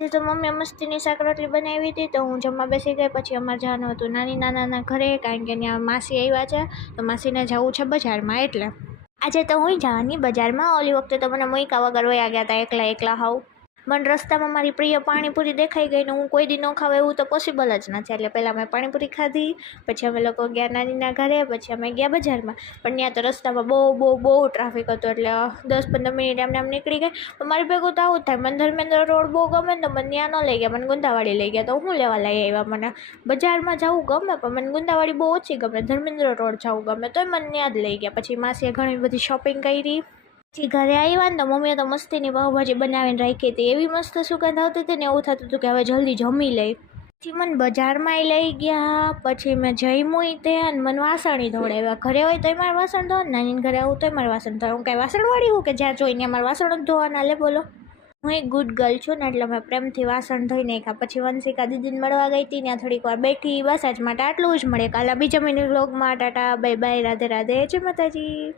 એ તો મમ્મીએ મસ્તીની શાક રોટલી બનાવી હતી તો હું જમવા બેસી ગઈ. પછી અમારે જવાનું હતું નાની નાનાના ઘરે, કારણ કે ત્યાં માસી આવ્યા છે તો માસીને જવું છે બજારમાં. એટલે આજે તો હું જવાની બજારમાં. ઓલી વખતે તો મને મૂક્યા વગર વયા ગયા હતા એકલા એકલા. હાવ મને રસ્તામાં મારી પ્રિય પાણીપુરી દેખાઈ ગઈ ને હું કોઈ દી ન ખાવ એવું તો પોસિબલ જ નથી. એટલે પહેલાં મેં પાણીપુરી ખાધી, પછી અમે લોકો ગયા નાનીના ઘરે, પછી અમે ગયા બજારમાં. પણ ત્યાં તો રસ્તામાં બહુ ટ્રાફિક હતું એટલે 10-15 મિનિટ એમને આમ નીકળી ગઈ. પણ મારી ભેગું તો આવું જ થાય. મને ધર્મેન્દ્ર રોડ બહુ ગમે ને તો મને ત્યાં ન લઈ ગયા, મને ગુંદાવાડી લઈ ગયા. તો હું લેવા લઈ આવ્યા? મને બજારમાં જવું ગમે પણ મને ગુંદાવાડી બહુ ઓછી ગમે, ધર્મેન્દ્ર રોડ જવું ગમે, તોય મને ત્યાં જ લઈ ગયા. પછી માસીએ ઘણી બધી શોપિંગ કરી. પછી ઘરે આવ્યા ને તો મમ્મીએ તો મસ્તીની પાઉંભાજી બનાવીને રાખી હતી. એવી મસ્ત સુગંધ આવતી હતી ને એવું થતું હતું કે હવે જલ્દી જમી લઈ. પછી મને બજારમાં લઈ ગયા. પછી મેં જમ્યું તે અને મને વાસણ ધોવડાવ્યા. ઘરે હોય તોય મારે વાસણ ધોવા, નાનીને ઘરે આવું તોય મારે વાસણ ધોવા. હું કાંઈ વાસણવાળી હું કે જ્યાં જોઈને મારે વાસણ જ ધોવાના? લે બોલો, હું એક ગુડ ગર્લ છું ને એટલે મેં પ્રેમથી વાસણ ધોઈ નાખ્યા. પછી વંશિકા દીદીને મળવા ગઈ હતી, ત્યાં થોડીક વાર બેઠી. બસ આજ માટે આટલું જ. મળે કાલે બીજા મિની વ્લોગમાં. ટાટા બાય બાય, રાધે રાધે, જય માતાજી.